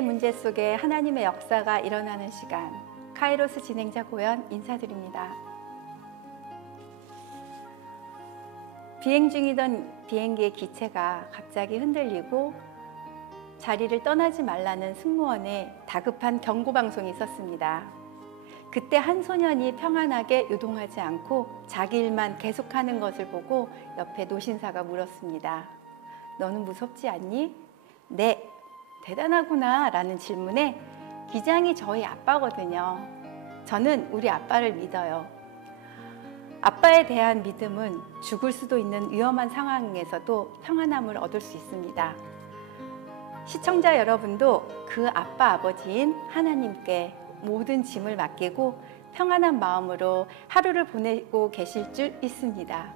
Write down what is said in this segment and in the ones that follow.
우리의 문제 속에 하나님의 역사가 일어나는 시간, 카이로스 진행자 고연 인사드립니다. 비행 중이던 비행기의 기체가 갑자기 흔들리고 자리를 떠나지 말라는 승무원의 다급한 경고 방송이 있었습니다. 그때 한 소년이 평안하게 요동하지 않고 자기 일만 계속하는 것을 보고 옆에 노신사가 물었습니다. 너는 무섭지 않니? 네, 대단하구나 라는 질문에 기장이 저희 아빠거든요. 저는 우리 아빠를 믿어요. 아빠에 대한 믿음은 죽을 수도 있는 위험한 상황에서도 평안함을 얻을 수 있습니다. 시청자 여러분도 그 아빠 아버지인 하나님께 모든 짐을 맡기고 평안한 마음으로 하루를 보내고 계실 줄 믿습니다.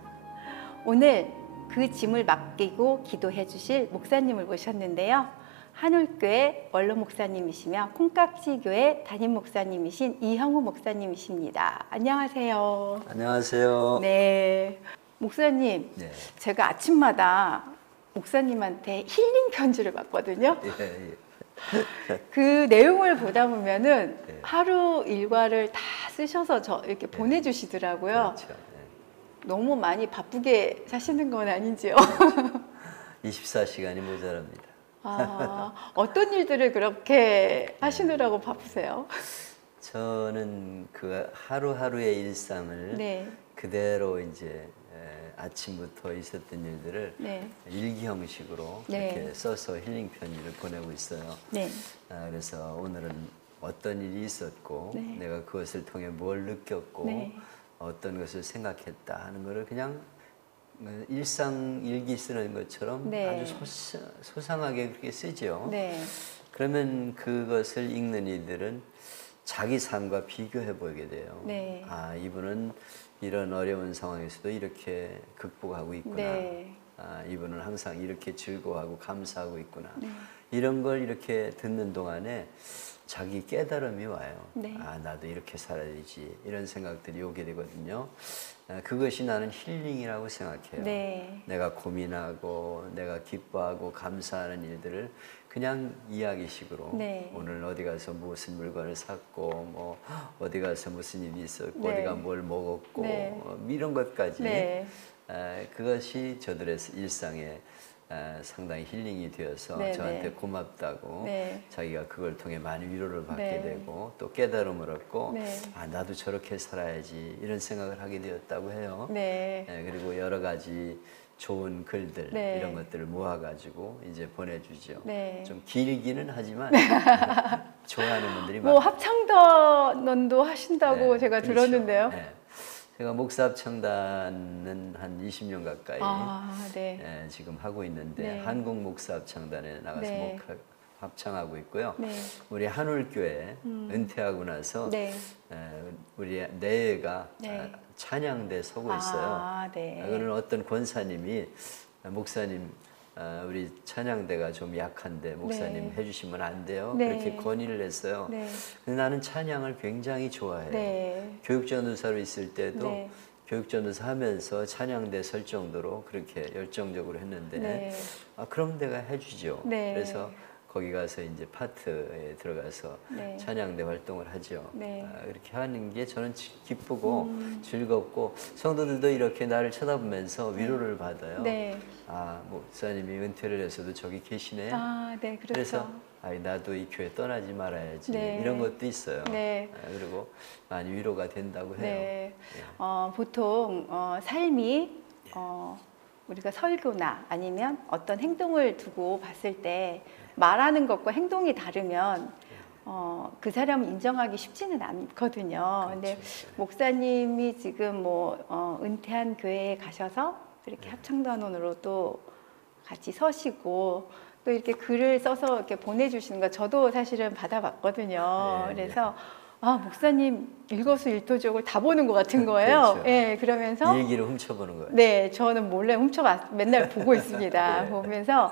오늘 그 짐을 맡기고 기도해 주실 목사님을 모셨는데요. 한울교회 원로 목사님이시며 콩깍지교회 담임 목사님이신 이형우 목사님이십니다. 안녕하세요. 안녕하세요. 네, 목사님, 네. 제가 아침마다 목사님한테 힐링 편지를 받거든요. 예. 그 내용을 보다 보면은 네. 하루 일과를 다 쓰셔서 이렇게 보내주시더라고요. 그렇죠. 네. 너무 많이 바쁘게 사시는 건 아닌지요? 24시간이 모자랍니다. 어떤 일들을 그렇게 하시느라고 바쁘세요? 저는 그 하루하루의 일상을 네. 그대로 이제 아침부터 있었던 일들을 네. 일기 형식으로 네. 이렇게 써서 힐링 편지를 보내고 있어요. 네. 그래서 오늘은 어떤 일이 있었고 네. 내가 그것을 통해 뭘 느꼈고 네. 어떤 것을 생각했다 하는 것을 그냥 일상 일기 쓰는 것처럼 네. 아주 소상하게 그렇게 쓰죠. 네. 그러면 그것을 읽는 이들은 자기 삶과 비교해 보게 돼요. 네. 아, 이분은 이런 어려운 상황에서도 이렇게 극복하고 있구나. 네. 아, 이분은 항상 이렇게 즐거워하고 감사하고 있구나. 네. 이런 걸 이렇게 듣는 동안에 자기 깨달음이 와요. 네. 아, 나도 이렇게 살아야지. 이런 생각들이 오게 되거든요. 그것이 나는 힐링이라고 생각해요. 네. 내가 고민하고 내가 기뻐하고 감사하는 일들을 그냥 이야기식으로 네. 오늘 어디 가서 무슨 물건을 샀고 뭐 어디 가서 무슨 일이 있었고 네. 어디가 뭘 먹었고 네. 이런 것까지 네. 그것이 저들의 일상에 상당히 힐링이 되어서 네, 저한테 네. 고맙다고 네. 자기가 그걸 통해 많은 위로를 받게 네. 되고 또 깨달음을 얻고 네. 아, 나도 저렇게 살아야지 이런 생각을 하게 되었다고 해요. 네. 그리고 여러 가지 좋은 글들 네. 이런 것들을 모아가지고 이제 보내주죠. 네. 좀 길기는 하지만 좋아하는 분들이 뭐 많아요. 합창단원도 하신다고 네, 제가 그렇죠. 들었는데요. 네. 제가 목사합창단은 한 20년 가까이 네. 지금 하고 있는데 네. 한국 목사합창단에 나가서 네. 합창하고 있고요. 네. 우리 한울교회 은퇴하고 나서 네. 우리 내외가 네. 찬양대 서고 있어요. 네. 그는 어떤 권사님이 목사님 우리 찬양대가 좀 약한데 목사님 네. 해주시면 안 돼요? 네. 그렇게 건의를 했어요. 네. 근데 나는 찬양을 굉장히 좋아해요. 네. 교육전도사로 있을 때도 네. 교육전도사 하면서 찬양대 설 정도로 그렇게 열정적으로 했는데 네. 그럼 내가 해주죠. 네. 그래서 거기 가서 이제 파트에 들어가서 네. 찬양대 활동을 하죠. 네. 그렇게 하는 게 저는 기쁘고 즐겁고 성도들도 이렇게 나를 쳐다보면서 위로를 받아요. 네. 아, 목사님이 은퇴를 해서도 저기 계시네. 네, 그렇죠. 그래서 나도 이 교회 떠나지 말아야지. 네. 이런 것도 있어요. 네. 그리고 많이 위로가 된다고 해요. 네. 보통 삶이 우리가 설교나 아니면 어떤 행동을 두고 봤을 때 말하는 것과 행동이 다르면 그 사람을 인정하기 쉽지는 않거든요. 그렇죠. 근데 목사님이 지금 뭐 은퇴한 교회에 가셔서 이렇게 합창단원으로 또 같이 서시고 또 이렇게 글을 써서 이렇게 보내주시는 거 저도 사실은 받아봤거든요. 네, 그래서 목사님 일거수일투족을 다 보는 것 같은 거예요. 그렇죠. 예, 그러면서 일기를 훔쳐보는 거예요. 네, 저는 몰래 맨날 보고 있습니다. 네. 보면서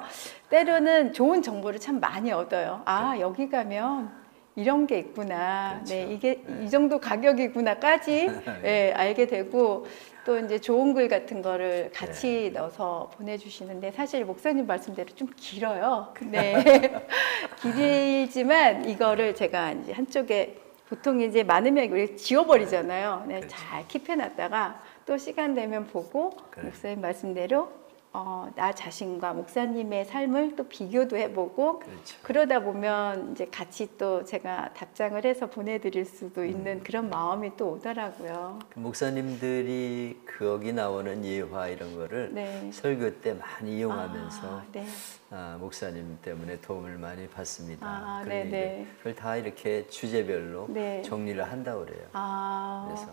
때로는 좋은 정보를 참 많이 얻어요. 여기 가면 이런 게 있구나. 그렇죠. 네, 이게 이 정도 가격이구나까지 알게 되고 또 이제 좋은 글 같은 거를 같이 넣어서 보내주시는데 사실 목사님 말씀대로 좀 길어요. 네. 길지만 이거를 제가 이제 한쪽에 보통 이제 많으면 우리 지워버리잖아요. 네, 그렇죠. 잘 킵해놨다가 또 시간 되면 보고 그래. 목사님 말씀대로 나 자신과 목사님의 삶을 또 비교도 해보고 그렇죠. 그러다 보면 이제 같이 또 제가 답장을 해서 보내드릴 수도 있는 그런 마음이 또 오더라고요. 그 목사님들이 거기 나오는 예화 이런 거를 네. 설교 때 많이 이용하면서 네. 목사님 때문에 도움을 많이 받습니다. 아, 그런 네네. 얘기를. 그걸 다 이렇게 주제별로 네. 정리를 한다고 그래요. 아, 그래서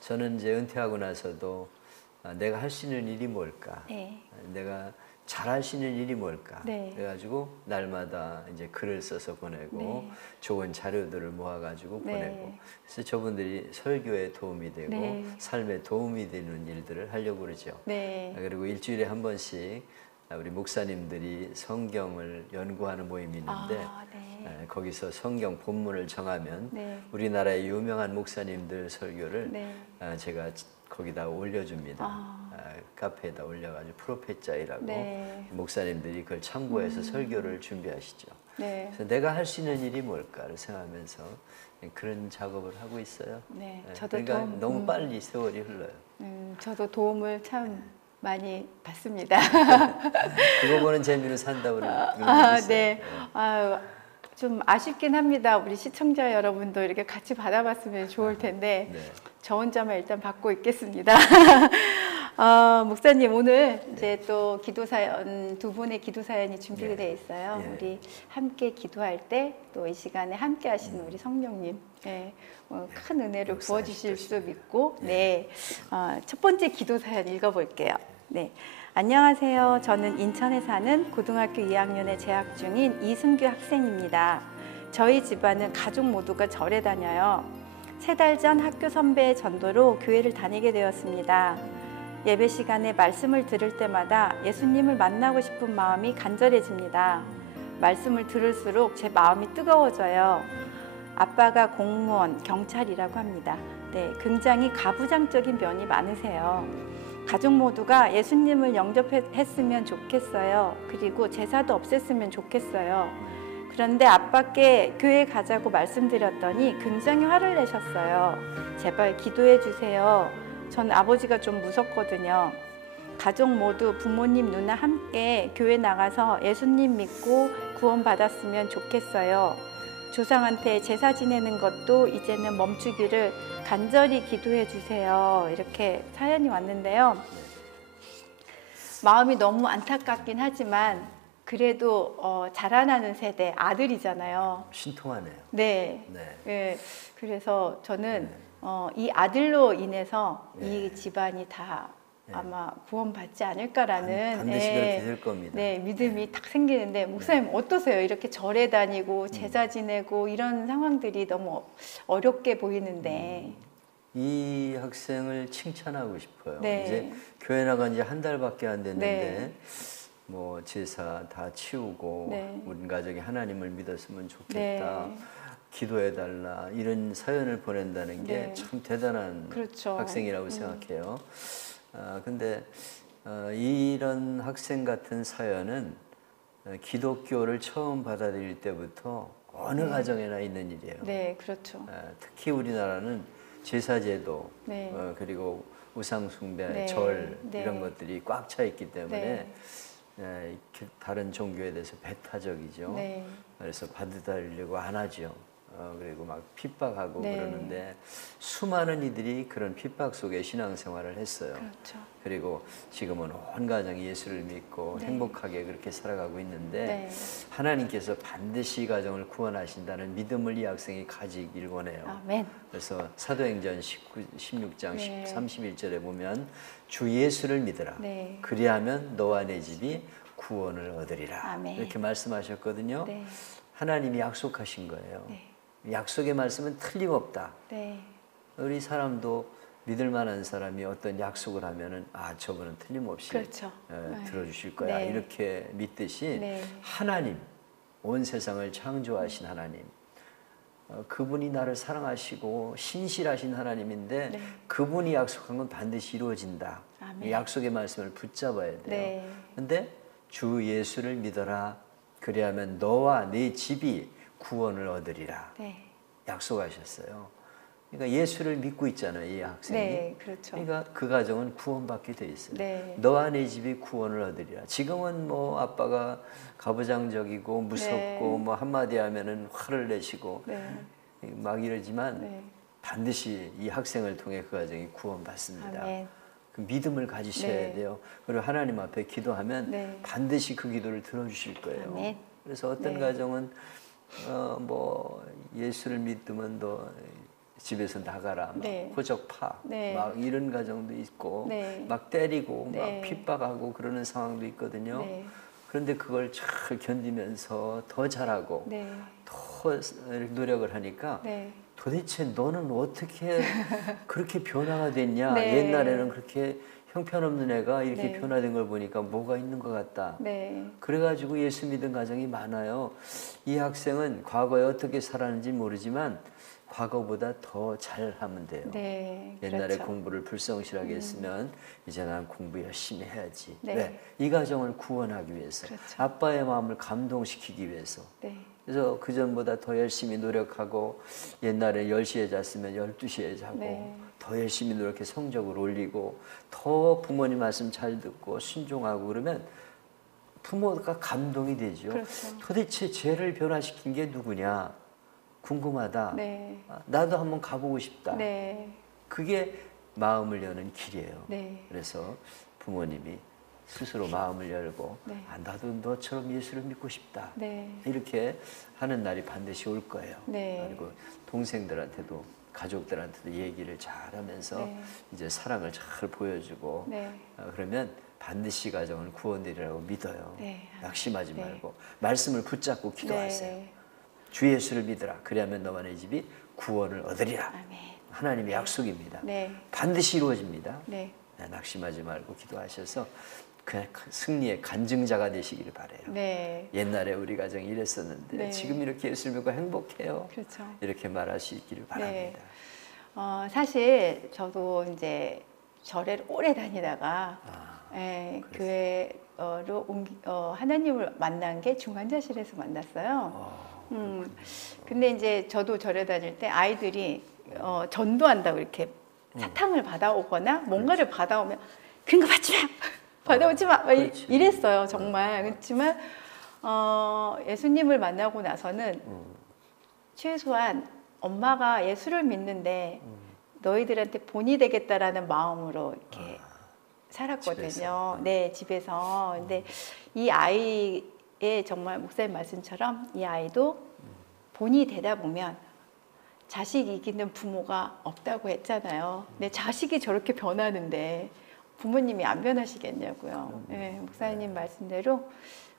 저는 이제 은퇴하고 나서도 내가 할 수 있는 일이 뭘까? 네. 내가 잘할 수 있는 일이 뭘까? 네. 그래가지고 날마다 이제 글을 써서 보내고 네. 좋은 자료들을 모아가지고 네. 보내고 그래서 저분들이 설교에 도움이 되고 네. 삶에 도움이 되는 일들을 하려고 그러죠. 네. 그리고 일주일에 한 번씩 우리 목사님들이 성경을 연구하는 모임이 있는데 아, 네. 거기서 성경 본문을 정하면 네. 우리나라의 유명한 목사님들 설교를 네. 제가 거기다 올려줍니다. 아. 카페에다 올려가지고 프로페자이라고 네. 목사님들이 그걸 참고해서 설교를 준비하시죠. 네. 그래서 내가 할 수 있는 일이 뭘까를 생각하면서 그런 작업을 하고 있어요. 네. 예, 저도 그러니까 도움, 너무 빨리 세월이 흘러요. 저도 도움을 참 많이 받습니다. 그거 보는 재미로 산다고 그러는 분이 아, 있어요. 네. 아유, 좀 아쉽긴 합니다. 우리 시청자 여러분도 이렇게 같이 받아봤으면 좋을 텐데 네. 저 혼자만 일단 받고 있겠습니다. 목사님 오늘 이제 또 기도 사연 두 분의 기도 사연이 준비가 되어 있어요. 예. 우리 함께 기도할 때 또 이 시간에 함께 하시는 우리 성령님 큰 은혜를 부어주실 수 믿고 네. 첫 번째 기도 사연 읽어볼게요. 네. 안녕하세요. 저는 인천에 사는 고등학교 2학년에 재학 중인 이승규 학생입니다. 저희 집안은 가족 모두가 절에 다녀요. 3달 전 학교 선배의 전도로 교회를 다니게 되었습니다. 예배 시간에 말씀을 들을 때마다 예수님을 만나고 싶은 마음이 간절해집니다. 말씀을 들을수록 제 마음이 뜨거워져요. 아빠가 공무원, 경찰이라고 합니다. 네, 굉장히 가부장적인 면이 많으세요. 가족 모두가 예수님을 영접했으면 좋겠어요. 그리고 제사도 없앴으면 좋겠어요. 그런데 아빠께 교회 가자고 말씀드렸더니 굉장히 화를 내셨어요. 제발 기도해 주세요. 전 아버지가 좀 무섭거든요. 가족 모두 부모님 누나 함께 교회 나가서 예수님 믿고 구원받았으면 좋겠어요. 조상한테 제사 지내는 것도 이제는 멈추기를 간절히 기도해 주세요. 이렇게 사연이 왔는데요. 마음이 너무 안타깝긴 하지만 그래도 자라나는 세대 아들이잖아요. 신통하네요. 네. 네. 네. 그래서 저는 이 아들로 인해서 네. 이 집안이 다 아마 구원받지 않을까라는 반드시 그렇게 될 겁니다. 네, 믿음이 딱 생기는데 목사님 어떠세요? 이렇게 절에 다니고 제사 지내고 이런 상황들이 너무 어렵게 보이는데 이 학생을 칭찬하고 싶어요. 네. 이제 교회 나간 지 한 달밖에 안 됐는데 네. 뭐 제사 다 치우고 네. 우리 가족이 하나님을 믿었으면 좋겠다. 네. 기도해달라 이런 사연을 보낸다는 게 네. 참 대단한 그렇죠. 학생이라고 생각해요. 근데 이런 학생 같은 사연은 기독교를 처음 받아들일 때부터 어느 가정에나 있는 일이에요. 네, 그렇죠. 특히 우리나라는 제사제도 네. 그리고 우상숭배, 네. 절 네. 이런 것들이 꽉 차 있기 때문에 네. 다른 종교에 대해서 배타적이죠. 네. 그래서 받아들이려고 안 하죠. 그리고 막 핍박하고 네. 그러는데 수많은 이들이 그런 핍박 속에 신앙생활을 했어요. 그렇죠. 그리고 지금은 온 가정이 예수를 믿고 네. 행복하게 그렇게 살아가고 있는데 네. 하나님께서 반드시 이 가정을 구원하신다는 믿음을 이 학생이 가지길 원해요. 아멘. 그래서 사도행전 16장 네. 31절에 보면 주 예수를 믿으라. 네. 그리하면 너와 내 집이 구원을 얻으리라. 아멘. 이렇게 말씀하셨거든요. 네. 하나님이 약속하신 거예요. 네. 약속의 말씀은 틀림없다. 네. 우리 사람도 믿을 만한 사람이 어떤 약속을 하면은 저분은 틀림없이 그렇죠. 네. 들어주실 거야. 네. 이렇게 믿듯이 네. 하나님, 온 세상을 창조하신 하나님, 그분이 나를 사랑하시고 신실하신 하나님인데 네. 그분이 약속한 건 반드시 이루어진다. 아멘. 이 약속의 말씀을 붙잡아야 돼요. 네. 근데 주 예수를 믿어라. 그리하면 너와 네 집이 구원을 얻으리라. 네. 약속하셨어요. 그러니까 예수를 믿고 있잖아요, 이 학생이. 네, 그렇죠. 그러니까 그 가정은 구원받게 돼 있어요. 네. 너와 네 집이 구원을 얻으리라. 지금은 뭐 아빠가 가부장적이고 무섭고 네. 뭐 한마디 하면은 화를 내시고 네. 막 이러지만 네. 반드시 이 학생을 통해 그 가정이 구원받습니다. 아멘. 그 믿음을 가지셔야 네. 돼요. 그리고 하나님 앞에 기도하면 네. 반드시 그 기도를 들어주실 거예요. 아멘. 그래서 어떤 네. 가정은 뭐 예수를 믿으면 너 집에서 나가라, 막 네. 호적파, 네. 막 이런 가정도 있고, 네. 막 때리고, 네. 막 핍박하고 그러는 상황도 있거든요. 네. 그런데 그걸 잘 견디면서 더 잘하고, 네. 더 노력을 하니까 네. 도대체 너는 어떻게 그렇게 변화가 됐냐? 네. 옛날에는 그렇게 형편없는 애가 이렇게 네. 변화된 걸 보니까 뭐가 있는 것 같다. 네. 그래가지고 예수 믿은 가정이 많아요. 이 학생은 과거에 어떻게 살았는지 모르지만 과거보다 더 잘하면 돼요. 네. 옛날에 그렇죠. 공부를 불성실하게 했으면 이제 난 공부 열심히 해야지. 네. 왜? 이 가정을 구원하기 위해서, 그렇죠. 아빠의 마음을 감동시키기 위해서. 네. 그래서 그전보다 더 열심히 노력하고 옛날에 10시에 잤으면 12시에 자고 네. 더 열심히 노력해 성적을 올리고 더 부모님 말씀 잘 듣고 순종하고 그러면 부모가 감동이 되죠. 그렇죠. 도대체 쟤를 변화시킨 게 누구냐? 궁금하다. 네. 나도 한번 가보고 싶다. 네. 그게 마음을 여는 길이에요. 네. 그래서 부모님이 스스로 마음을 열고 네. 나도 너처럼 예수를 믿고 싶다. 네. 이렇게 하는 날이 반드시 올 거예요. 네. 그리고 동생들한테도 가족들한테도 얘기를 잘하면서 네. 이제 사랑을 잘 보여주고 네. 그러면 반드시 가정은 구원되리라고 믿어요. 네. 낙심하지 네. 말고 말씀을 붙잡고 기도하세요. 네. 주 예수를 믿으라. 그리하면 너와 내 집이 구원을 얻으리라. 아멘. 하나님의 약속입니다. 네. 반드시 이루어집니다. 네. 낙심하지 말고 기도하셔서 그 승리의 간증자가 되시기를 바래요. 네. 옛날에 우리 가정이 이랬었는데 네. 지금 이렇게 예수를 믿고 행복해요. 그렇죠. 이렇게 말할 수 있기를 바랍니다. 사실 저도 이제 절에를 오래 다니다가 교회로 하나님을 만난 게 중환자실에서 만났어요. 근데 이제 저도 절에 다닐 때 아이들이 전도한다고 이렇게 사탕을 받아오거나 뭔가를 받아오면 그런 거 받지 마! 받아오지 마! 막 그렇지. 이랬어요, 정말. 그렇지만 예수님을 만나고 나서는 최소한 엄마가 예수를 믿는데 너희들한테 본이 되겠다라는 마음으로 이렇게 살았거든요. 집에서. 네, 집에서. 근데 이 아이의 정말 목사님 말씀처럼 이 아이도 본이 되다 보면 자식 이기는 부모가 없다고 했잖아요. 내 자식이 저렇게 변하는데 부모님이 안 변하시겠냐고요. 네, 목사님 말씀대로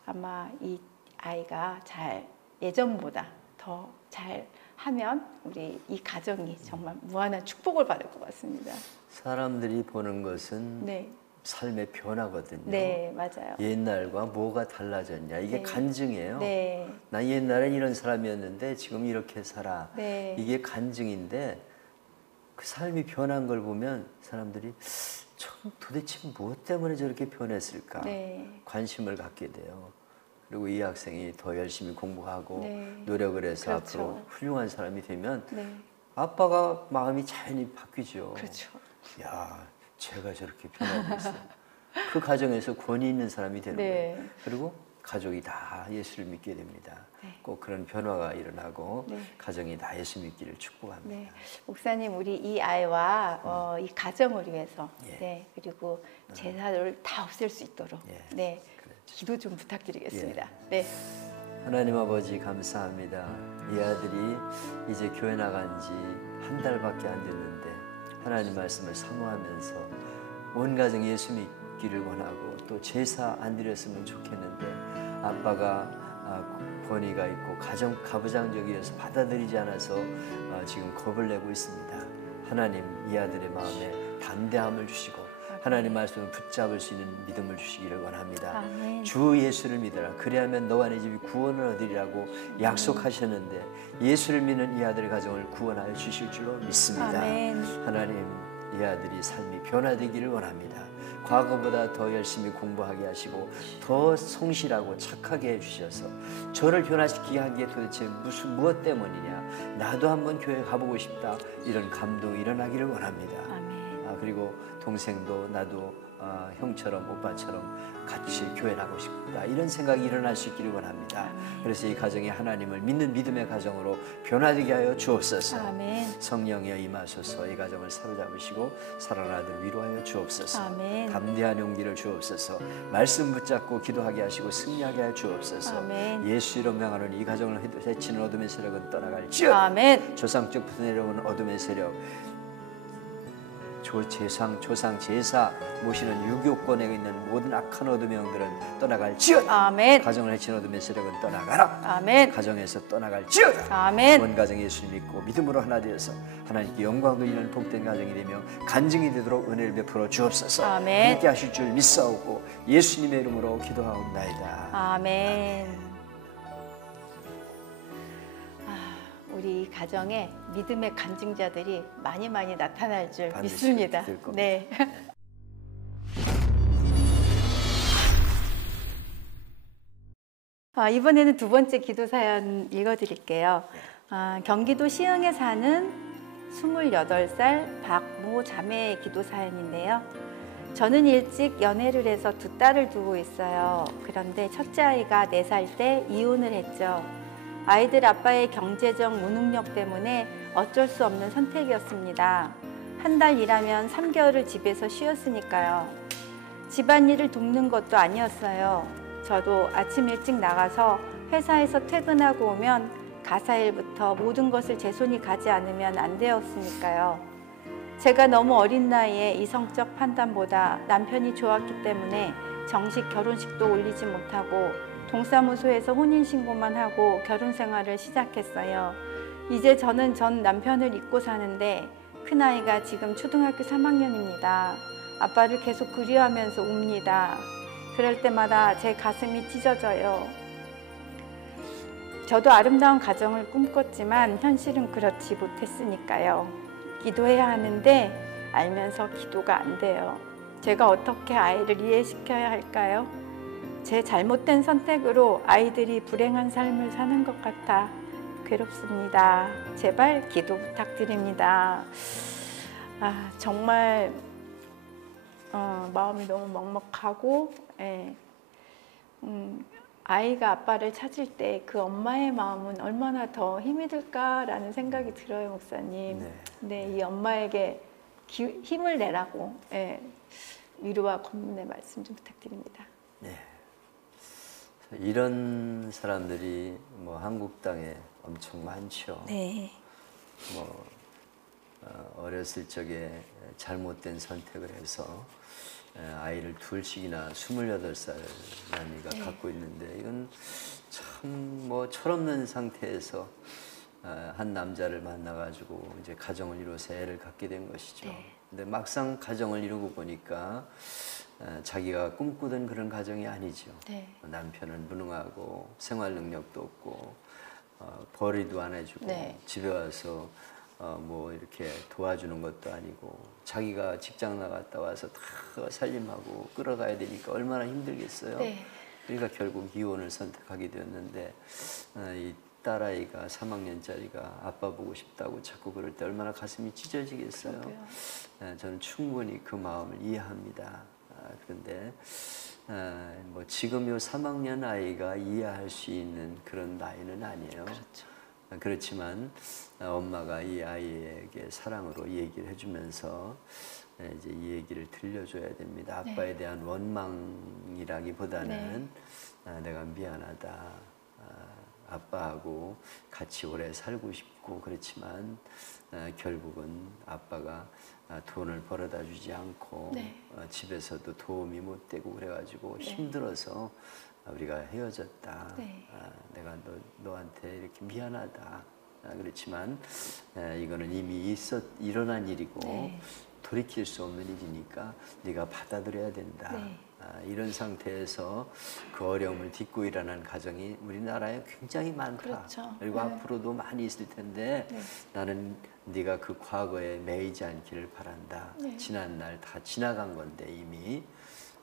아마 이 아이가 잘 예전보다 더 잘 하면 우리 이 가정이 정말 무한한 축복을 받을 것 같습니다. 사람들이 보는 것은 네, 삶의 변화거든요. 네, 맞아요. 옛날과 뭐가 달라졌냐. 이게 네. 간증이에요. 네, 나 옛날엔 이런 사람이었는데 지금 이렇게 살아. 네, 이게 간증인데 그 삶이 변한 걸 보면 사람들이 참 도대체 무엇 때문에 저렇게 변했을까 네, 관심을 갖게 돼요. 그리고 이 학생이 더 열심히 공부하고 네. 노력을 해서 그렇죠. 앞으로 훌륭한 사람이 되면 네, 아빠가 마음이 자연히 바뀌죠. 그렇죠. 야, 제가 저렇게 변하고 있어. 그 가정에서 권위 있는 사람이 되는 네. 거예요. 그리고 가족이 다 예수를 믿게 됩니다. 네. 꼭 그런 변화가 일어나고 네. 가정이 다 예수 믿기를 축복합니다. 네, 목사님 우리 이 아이와 이 가정을 위해서 예. 네 그리고 제사를 다 없앨 수 있도록 예. 네 그렇죠. 기도 좀 부탁드리겠습니다. 예. 네, 하나님 아버지 감사합니다. 이 아들이 이제 교회 나간 지 한 달밖에 안 됐는데 하나님 말씀을 사모하면서 온 가정 예수 믿기를 원하고 또 제사 안 드렸으면 좋겠는데 아빠가 권위가 있고 가부장적이어서 받아들이지 않아서 지금 겁을 내고 있습니다. 하나님 이 아들의 마음에 담대함을 주시고 하나님 말씀을 붙잡을 수 있는 믿음을 주시기를 원합니다. 아멘. 주 예수를 믿으라. 그리하면 너와 네 집이 구원을 얻으리라고 약속하셨는데 예수를 믿는 이 아들의 가정을 구원하여 주실 줄로 믿습니다. 아멘. 하나님, 이 아들이 삶이 변화되기를 원합니다. 과거보다 더 열심히 공부하게 하시고 더 성실하고 착하게 해주셔서 저를 변화시키게 한 게 도대체 무엇 때문이냐, 나도 한번 교회 가보고 싶다, 이런 감동이 일어나기를 원합니다. 아멘. 그리고 동생도 나도 형처럼 오빠처럼 같이 교회 나고 싶다, 이런 생각이 일어날 수 있기를 원합니다. 아멘. 그래서 이 가정이 하나님을 믿는 믿음의 가정으로 변화되게 하여 주옵소서. 아멘. 성령이여 임하소서. 이 가정을 사로잡으시고 사랑하는 아들 위로하여 주옵소서. 아멘. 담대한 용기를 주옵소서. 말씀 붙잡고 기도하게 하시고 승리하게 하여 주옵소서. 아멘. 예수 이름 명하노니 이 가정을 해치는 어둠의 세력은 떠나갈지어다. 아멘. 조상적부터 내려온 어둠의 세력, 조상 제사 모시는 유교권에 있는 모든 악한 어둠의 영들은 떠나갈지어다. 아멘. 가정을 해치는 어둠의 세력은 떠나가라. 아멘. 가정에서 떠나갈지어다. 아멘. 온 가정 예수 믿고 믿음으로 하나 되어서 하나님께 영광 돌리는 복된 가정이 되며 간증이 되도록 은혜를 베풀어 주옵소서. 아멘. 함께 하실 줄 믿사오고 예수님의 이름으로 기도하옵나이다. 아멘. 우리 가정에 믿음의 간증자들이 많이 나타날 줄 반드시 믿습니다. 될 겁니다. 네. 이번에는 두 번째 기도 사연 읽어드릴게요. 경기도 시흥에 사는 28살 박모 자매의 기도 사연인데요. 저는 일찍 연애를 해서 두 딸을 두고 있어요. 그런데 첫째 아이가 4살 때 이혼을 했죠. 아이들 아빠의 경제적 무능력 때문에 어쩔 수 없는 선택이었습니다. 한 달 일하면 3개월을 집에서 쉬었으니까요. 집안일을 돕는 것도 아니었어요. 저도 아침 일찍 나가서 회사에서 퇴근하고 오면 가사일부터 모든 것을 제 손이 가지 않으면 안 되었으니까요. 제가 너무 어린 나이에 이성적 판단보다 남편이 좋았기 때문에 정식 결혼식도 올리지 못하고 동사무소에서 혼인신고만 하고 결혼 생활을 시작했어요. 이제 저는 전 남편을 잊고 사는데 큰아이가 지금 초등학교 3학년입니다. 아빠를 계속 그리워하면서 웁니다. 그럴 때마다 제 가슴이 찢어져요. 저도 아름다운 가정을 꿈꿨지만 현실은 그렇지 못했으니까요. 기도해야 하는데 알면서 기도가 안 돼요. 제가 어떻게 아이를 이해시켜야 할까요? 제 잘못된 선택으로 아이들이 불행한 삶을 사는 것 같아 괴롭습니다. 제발 기도 부탁드립니다. 정말 마음이 너무 먹먹하고, 아이가 아빠를 찾을 때 그 엄마의 마음은 얼마나 더 힘이 들까라는 생각이 들어요, 목사님. 네, 이 엄마에게 힘을 내라고 위로와 권면의 말씀 좀 부탁드립니다. 네. 이런 사람들이 뭐 한국 땅에 엄청 많죠. 네. 뭐 어렸을 적에 잘못된 선택을 해서 아이를 둘씩이나 28살 남이가 갖고 있는데, 이건 참 뭐 철없는 상태에서 한 남자를 만나가지고 이제 가정을 이루어서 애를 갖게 된 것이죠. 근데 막상 가정을 이루고 보니까 자기가 꿈꾸던 그런 가정이 아니죠. 남편은 무능하고 생활 능력도 없고 벌이도 안 해주고 집에 와서 뭐 이렇게 도와주는 것도 아니고, 자기가 직장 나갔다 와서 다 살림하고 끌어가야 되니까 얼마나 힘들겠어요. 그러니까 결국 이혼을 선택하게 되었는데, 이 딸아이가 3학년짜리가 아빠 보고 싶다고 자꾸 그럴 때 얼마나 가슴이 찢어지겠어요. 저는 충분히 그 마음을 이해합니다. 그런데 뭐 지금 요 3학년 아이가 이해할 수 있는 그런 나이는 아니에요. 그렇지만 엄마가 이 아이에게 사랑으로 얘기를 해주면서 이제 이 얘기를 들려줘야 됩니다. 아빠에 대한 원망이라기보다는 내가 미안하다, 아빠하고 같이 오래 살고 싶고 그렇지만 결국은 아빠가 돈을 벌어다 주지 않고 집에서도 도움이 못 되고 그래가지고 힘들어서 우리가 헤어졌다. 내가 너한테 이렇게 미안하다. 그렇지만 이거는 이미 일어난 일이고 돌이킬 수 없는 일이니까 네가 받아들여야 된다. 네. 이런 상태에서 그 어려움을 딛고 일어난 가정이 우리나라에 굉장히 많다. 그렇죠. 그리고 네. 앞으로도 많이 있을 텐데 네. 나는 네가 그 과거에 매이지 않기를 바란다. 네. 지난 날 다 지나간 건데 이미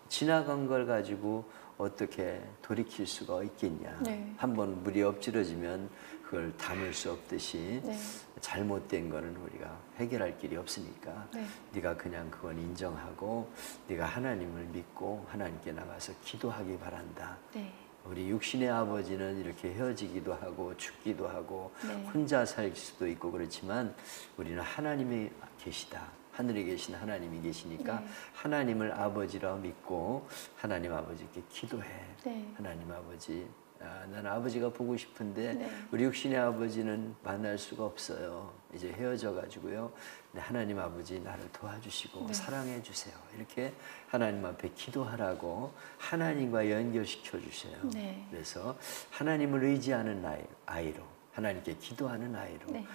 지나간 걸 가지고 어떻게 돌이킬 수가 있겠냐. 네. 한번 물이 엎질러지면 그걸 담을 수 없듯이 네. 잘못된 거는 우리가 해결할 길이 없으니까 네. 네가 그냥 그건 인정하고 네가 하나님을 믿고 하나님께 나가서 기도하기 바란다. 네. 우리 육신의 아버지는 이렇게 헤어지기도 하고 죽기도 하고 네. 혼자 살 수도 있고 그렇지만 우리는 하나님이 계시다. 하늘에 계신 하나님이 계시니까 네. 하나님을 아버지라 믿고 하나님 아버지께 기도해. 네. 하나님 아버지, 나는 아버지가 보고 싶은데 네. 우리 육신의 아버지는 만날 수가 없어요. 이제 헤어져 가지고요. 근데 하나님 아버지 나를 도와주시고 네. 사랑해 주세요. 이렇게 하나님 앞에 기도하라고 하나님과 연결시켜 주세요. 네. 그래서 하나님을 의지하는 아이로, 하나님께 기도하는 아이로, 네.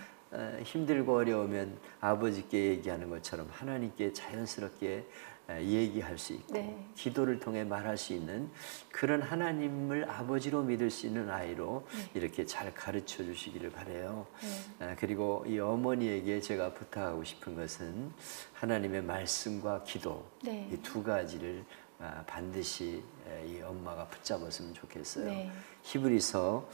힘들고 어려우면 아버지께 얘기하는 것처럼 하나님께 자연스럽게 얘기할 수 있고 네. 기도를 통해 말할 수 있는 그런 하나님을 아버지로 믿을 수 있는 아이로 네. 이렇게 잘 가르쳐 주시기를 바라요. 네. 그리고 이 어머니에게 제가 부탁하고 싶은 것은 하나님의 말씀과 기도 네. 이 두 가지를 반드시 이 엄마가 붙잡았으면 좋겠어요. 네. 히브리서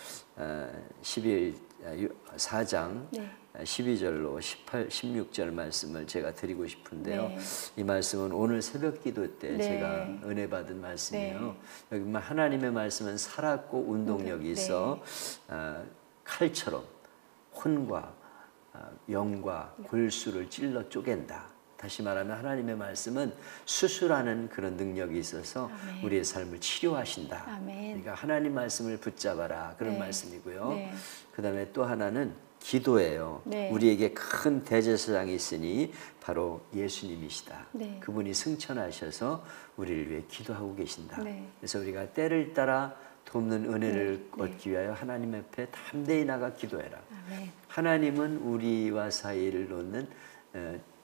4장 네. 12절로 18, 16절 말씀을 제가 드리고 싶은데요. 네. 이 말씀은 오늘 새벽 기도 때 네. 제가 은혜 받은 말씀이에요. 네. 여기 하나님의 말씀은 살았고 운동력이 네. 있어 칼처럼 혼과 영과 골수를 찔러 쪼갠다. 다시 말하면 하나님의 말씀은 수술하는 그런 능력이 있어서 아멘. 우리의 삶을 치료하신다. 아멘. 그러니까 하나님 말씀을 붙잡아라 그런 네. 말씀이고요. 네. 그다음에 또 하나는 기도예요. 네. 우리에게 큰 대제사장이 있으니 바로 예수님이시다. 네. 그분이 승천하셔서 우리를 위해 기도하고 계신다. 네. 그래서 우리가 때를 따라 돕는 은혜를 네. 얻기 위하여 하나님 앞에 담대히 나가 기도해라. 아멘. 하나님은 우리와 사이를 놓는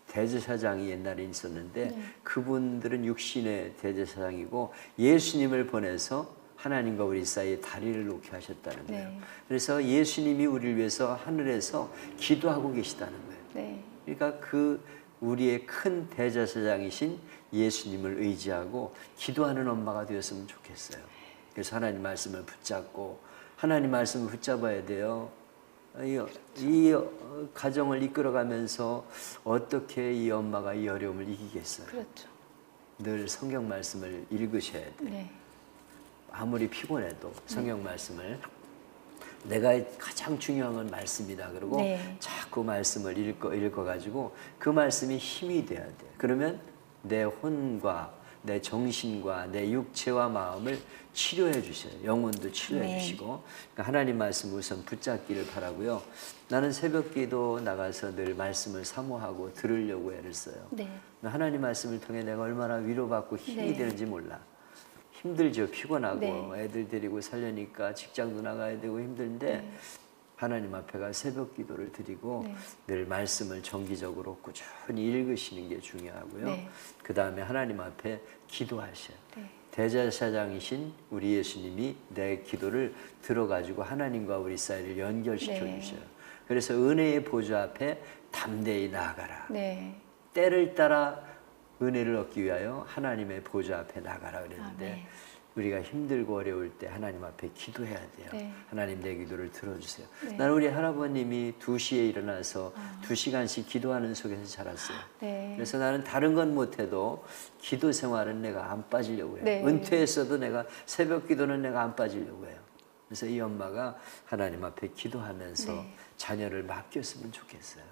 대제사장이 옛날에 있었는데 네. 그분들은 육신의 대제사장이고 예수님을 보내서 하나님과 우리 사이에 다리를 놓게 하셨다는 거예요. 네. 그래서 예수님이 우리를 위해서 하늘에서 기도하고 계시다는 거예요. 네. 그러니까 그 우리의 큰 대제사장이신 예수님을 의지하고 기도하는 엄마가 되었으면 좋겠어요. 그래서 하나님 말씀을 붙잡고 하나님 말씀을 붙잡아야 돼요. 이 가정을 이끌어가면서 어떻게 이 엄마가 이 어려움을 이기겠어요? 그렇죠. 늘 성경 말씀을 읽으셔야 돼요. 네. 아무리 피곤해도 성경 말씀을 내가 가장 중요한 건 말씀이다. 그러고 네. 자꾸 말씀을 읽어가지고 그 말씀이 힘이 돼야 돼. 그러면 내 혼과 내 정신과 내 육체와 마음을 치료해 주셔요. 영혼도 치료해 네. 주시고 그러니까 하나님 말씀 우선 붙잡기를 바라고요. 나는 새벽기도 나가서 늘 말씀을 사모하고 들으려고 애를 써요. 네. 하나님 말씀을 통해 내가 얼마나 위로받고 힘이 네. 되는지 몰라. 힘들죠. 피곤하고 네. 애들 데리고 살려니까 직장도 나가야 되고 힘든데 네. 하나님 앞에 가 새벽 기도를 드리고 네. 늘 말씀을 정기적으로 꾸준히 읽으시는 게 중요하고요. 네. 그 다음에 하나님 앞에 기도하셔요. 네. 대제사장이신 우리 예수님이 내 기도를 들어가지고 하나님과 우리 사이를 연결시켜 네. 주셔요. 그래서 은혜의 보좌 앞에 담대히 나아가라. 네. 때를 따라 은혜를 얻기 위하여 하나님의 보좌 앞에 나가라 그랬는데 아멘. 우리가 힘들고 어려울 때 하나님 앞에 기도해야 돼요. 네. 하나님 내 기도를 들어주세요. 네. 나는 우리 할아버님이 2시에 일어나서 2시간씩 기도하는 속에서 자랐어요. 네. 그래서 나는 다른 건 못해도 기도 생활은 내가 안 빠지려고 해요. 네. 은퇴했어도 내가 새벽 기도는 내가 안 빠지려고 해요. 그래서 이 엄마가 하나님 앞에 기도하면서 네. 자녀를 맡겼으면 좋겠어요.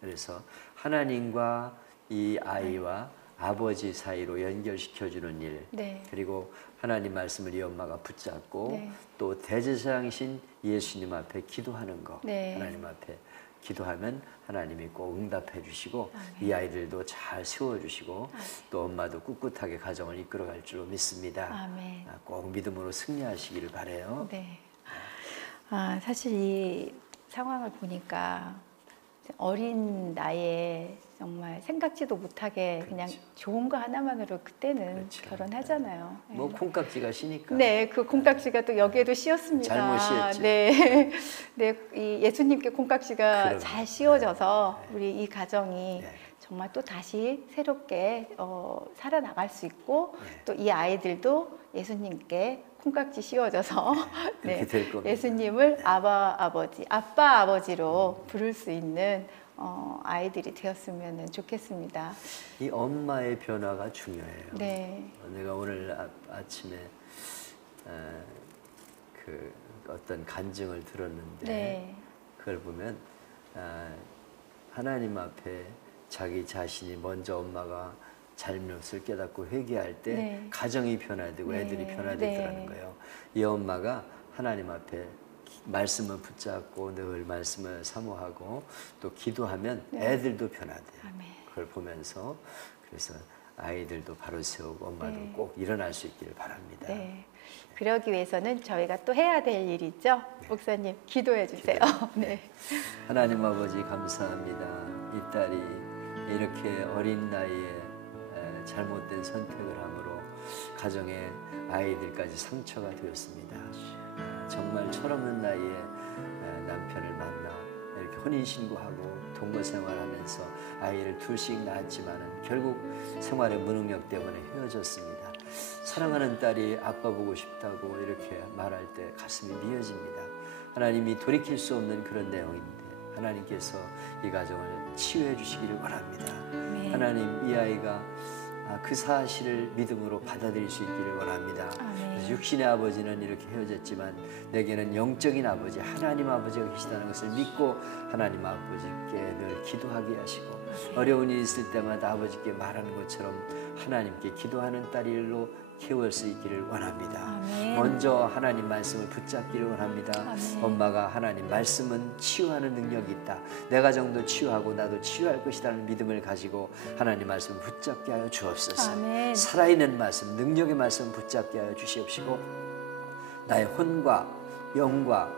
그래서 하나님과 이 아이와 아버지 사이로 연결시켜주는 일, 네. 그리고 하나님 말씀을 이 엄마가 붙잡고 네. 또 대제사장이신 예수님 앞에 기도하는 거, 네. 하나님 앞에 기도하면 하나님이 꼭 응답해 주시고 아멘. 이 아이들도 잘 세워주시고 또 엄마도 꿋꿋하게 가정을 이끌어갈 줄 믿습니다. 아멘. 꼭 믿음으로 승리하시기를 바라요. 네. 사실 이 상황을 보니까 어린 나이에 정말 생각지도 못하게 그냥 그렇죠. 좋은 거 하나만으로 그때는 그렇죠. 결혼하잖아요. 뭐 콩깍지가 시니까. 네, 그 콩깍지가 또 여기에도 씌었습니다. 잘못 씌었지. 네, 네, 이 예수님께 콩깍지가 그럼요. 잘 씌워져서 우리 이 가정이 네. 정말 또 다시 새롭게 살아나갈 수 있고 네. 또 이 아이들도 예수님께 콩깍지 씌워져서 그렇게 네, 될 겁니다. 예수님을 아빠 아버지로 부를 수 있는 아이들이 되었으면 좋겠습니다. 이 엄마의 변화가 중요해요. 네, 내가 오늘 아침에 그 어떤 간증을 들었는데 네, 그걸 보면 하나님 앞에 자기 자신이 먼저 엄마가 잘못을 깨닫고 회개할 때 네. 가정이 변화되고 네. 애들이 변화되더라는 네. 거예요. 이 엄마가 하나님 앞에 말씀을 붙잡고 늘 말씀을 사모하고 또 기도하면 네. 애들도 변화돼요. 아멘. 그걸 보면서 그래서 아이들도 바로 세우고 엄마도 네. 꼭 일어날 수 있기를 바랍니다. 네. 그러기 위해서는 저희가 또 해야 될 일이 있죠. 목사님 기도해 주세요. 네. 하나님 아버지 감사합니다. 이 딸이 이렇게 어린 나이에 잘못된 선택을 함으로 가정의 아이들까지 상처가 되었습니다. 정말 철없는 나이에 남편을 만나 이렇게 혼인신고하고 동거생활하면서 아이를 둘씩 낳았지만은 결국 생활의 무능력 때문에 헤어졌습니다. 사랑하는 딸이 아빠 보고 싶다고 이렇게 말할 때 가슴이 미어집니다. 하나님이 돌이킬 수 없는 그런 내용인데 하나님께서 이 가정을 치유해 주시기를 원합니다. 아멘. 하나님 이 아이가 그 사실을 믿음으로 받아들일 수 있기를 원합니다. 아멘. 그래서 육신의 아버지는 이렇게 헤어졌지만 내게는 영적인 아버지 하나님 아버지가 계시다는 것을 믿고 하나님 아버지께 늘 기도하게 하시고 어려운 일이 있을 때마다 아버지께 말하는 것처럼 하나님께 기도하는 딸일로 키울 수 있기를 원합니다. 아멘. 먼저 하나님 말씀을 붙잡기를 원합니다. 아멘. 엄마가 하나님 말씀은 치유하는 능력이 있다. 내 가정도 치유하고 나도 치유할 것이라는 믿음을 가지고 하나님 말씀을 붙잡게 하여 주옵소서. 아멘. 살아있는 말씀, 능력의 말씀 붙잡게 하여 주시옵시고 나의 혼과 영과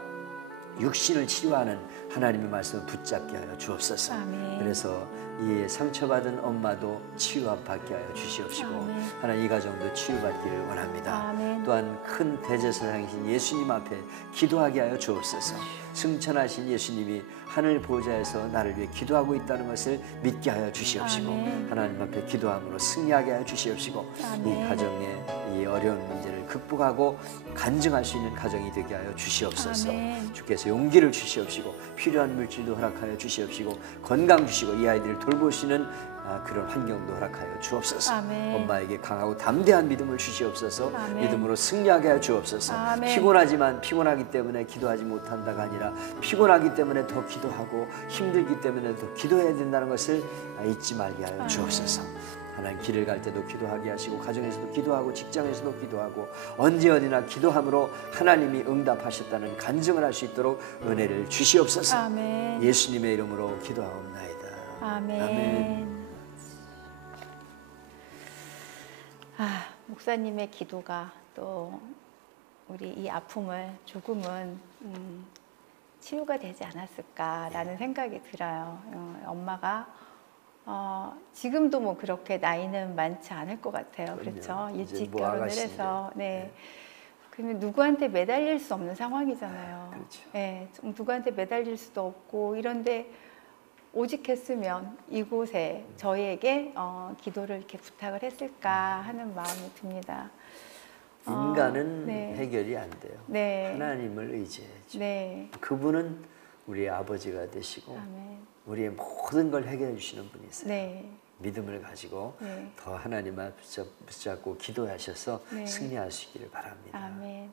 육신을 치유하는 하나님의 말씀을 붙잡게 하여 주옵소서. 아멘. 그래서 이 상처받은 엄마도 치유받게 하여 주시옵시고 아멘. 하나님 이 가정도 치유받기를 원합니다. 아멘. 또한 큰 대제사장이신 예수님 앞에 기도하게 하여 주옵소서. 승천하신 예수님이 하늘 보좌에서 나를 위해 기도하고 있다는 것을 믿게 하여 주시옵시고 아멘. 하나님 앞에 기도함으로 승리하게 하여 주시옵시고 아멘. 이 가정의 이 어려운 문제를 극복하고 간증할 수 있는 가정이 되게 하여 주시옵소서. 아멘. 주께서 용기를 주시옵시고 필요한 물질도 허락하여 주시옵시고 건강 주시고 이 아이들을 돌보시는 그런 환경도 허락하여 주옵소서. 아멘. 엄마에게 강하고 담대한 믿음을 주시옵소서. 아멘. 믿음으로 승리하게 하여 주옵소서. 아멘. 피곤하지만 피곤하기 때문에 기도하지 못한다가 아니라 피곤하기 때문에 더 기도하고 힘들기 때문에 더 기도해야 된다는 것을 잊지 말게 하여 주옵소서. 하나님 길을 갈 때도 기도하게 하시고 가정에서도 기도하고 직장에서도 기도하고 언제 어디나 기도함으로 하나님이 응답하셨다는 간증을 할 수 있도록 은혜를 주시옵소서. 아멘. 예수님의 이름으로 기도하옵나이다. 아멘. 아멘. 목사님의 기도가 또 우리 이 아픔을 조금은 치유가 되지 않았을까라는 생각이 들어요. 엄마가 지금도 뭐 그렇게 나이는 많지 않을 것 같아요. 그렇죠? 이제 일찍 뭐 결혼을 아가씨인데. 해서 네. 그러면 누구한테 매달릴 수 없는 상황이잖아요. 그렇죠. 네, 좀 누구한테 매달릴 수도 없고 이런데 오직 했으면 이곳에 저희에게 기도를 이렇게 부탁을 했을까 하는 마음이 듭니다. 인간은 네. 해결이 안 돼요. 네. 하나님을 의지해야죠. 네. 그분은 우리의 아버지가 되시고 아멘. 우리의 모든 걸 해결해 주시는 분이세요. 네. 믿음을 가지고 네. 더 하나님을 붙잡고 기도하셔서 네. 승리하시기를 바랍니다. 아멘.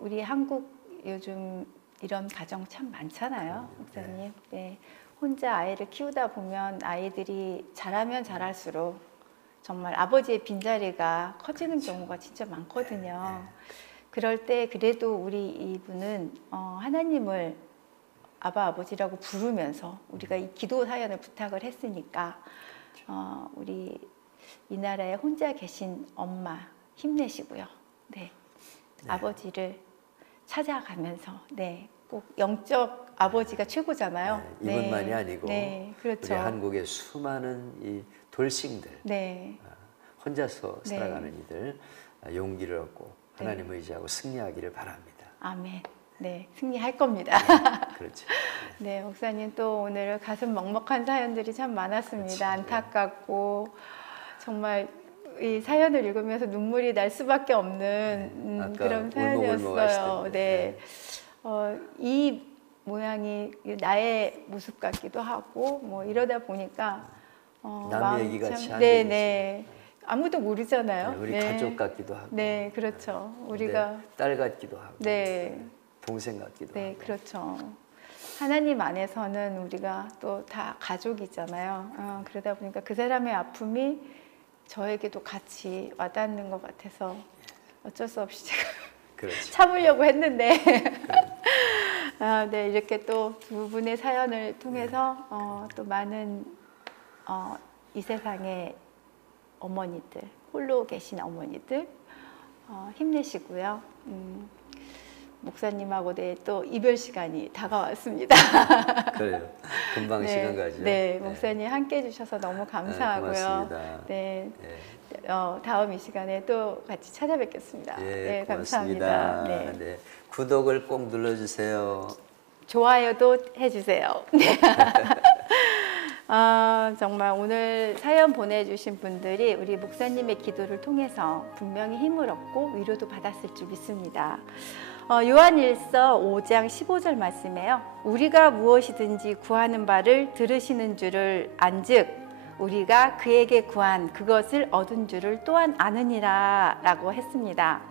우리 한국 요즘 이런 가정 참 많잖아요, 목사님. 네. 혼자 아이를 키우다 보면 아이들이 자라면 자랄수록 정말 아버지의 빈자리가 커지는 경우가 진짜 많거든요. 그럴 때 그래도 우리 이분은 하나님을 아버지라고 부르면서 우리가 이 기도 사연을 부탁을 했으니까 우리 이 나라에 혼자 계신 엄마 힘내시고요. 네. 아버지를 찾아가면서 네, 꼭 영적 아버지가 최고잖아요. 네, 이분만이 아니고 네, 그렇죠. 우리 한국의 수많은 이 돌싱들, 네, 혼자서 네. 살아가는 이들 용기를 얻고 네. 하나님 의지하고 승리하기를 바랍니다. 아멘. 네, 승리할 겁니다. 그렇죠. 네, 목사님 또 오늘 가슴 먹먹한 사연들이 참 많았습니다. 그렇죠. 안타깝고 정말 이 사연을 읽으면서 눈물이 날 수밖에 없는 아까 그런 울먹울먹 하실 사연이었어요. 텐데. 네, 이 모양이 나의 모습 같기도 하고 뭐 이러다 보니까 남의 마음이 얘기 같이 안 네, 들리지. 네, 아무도 모르잖아요. 네, 우리 네. 가족 같기도 하고, 네, 그렇죠. 우리가 네, 딸 같기도 하고, 네. 동생 같기도 네, 하고. 그렇죠. 하나님 안에서는 우리가 또 다 가족이잖아요. 그러다 보니까 그 사람의 아픔이 저에게도 같이 와닿는 것 같아서 어쩔 수 없이 제가 그렇죠. 참으려고 했는데 네, 이렇게 또 두 분의 사연을 통해서 또 많은 이 세상의 어머니들, 홀로 계신 어머니들 힘내시고요. 목사님하고 또 이별 시간이 다가왔습니다. 그래요. 금방 네, 시간 가죠. 네, 목사님 함께 해주셔서 너무 감사하고요. 고맙습니다. 네, 네. 다음 이 시간에 또 같이 찾아뵙겠습니다. 예, 네, 고맙습니다. 감사합니다. 네. 네. 구독을 꼭 눌러주세요. 좋아요도 해주세요. 네. 정말 오늘 사연 보내주신 분들이 우리 목사님의 기도를 통해서 분명히 힘을 얻고 위로도 받았을 줄 믿습니다. 요한일서 5장 15절 말씀에요. 우리가 무엇이든지 구하는 바를 들으시는 줄을 안즉 우리가 그에게 구한 그것을 얻은 줄을 또한 아느니라 라고 했습니다.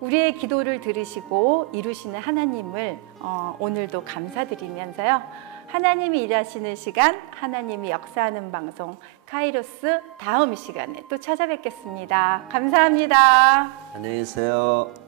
우리의 기도를 들으시고 이루시는 하나님을 오늘도 감사드리면서요. 하나님이 일하시는 시간, 하나님이 역사하는 방송 카이로스 다음 시간에 또 찾아뵙겠습니다. 감사합니다. 안녕히 계세요.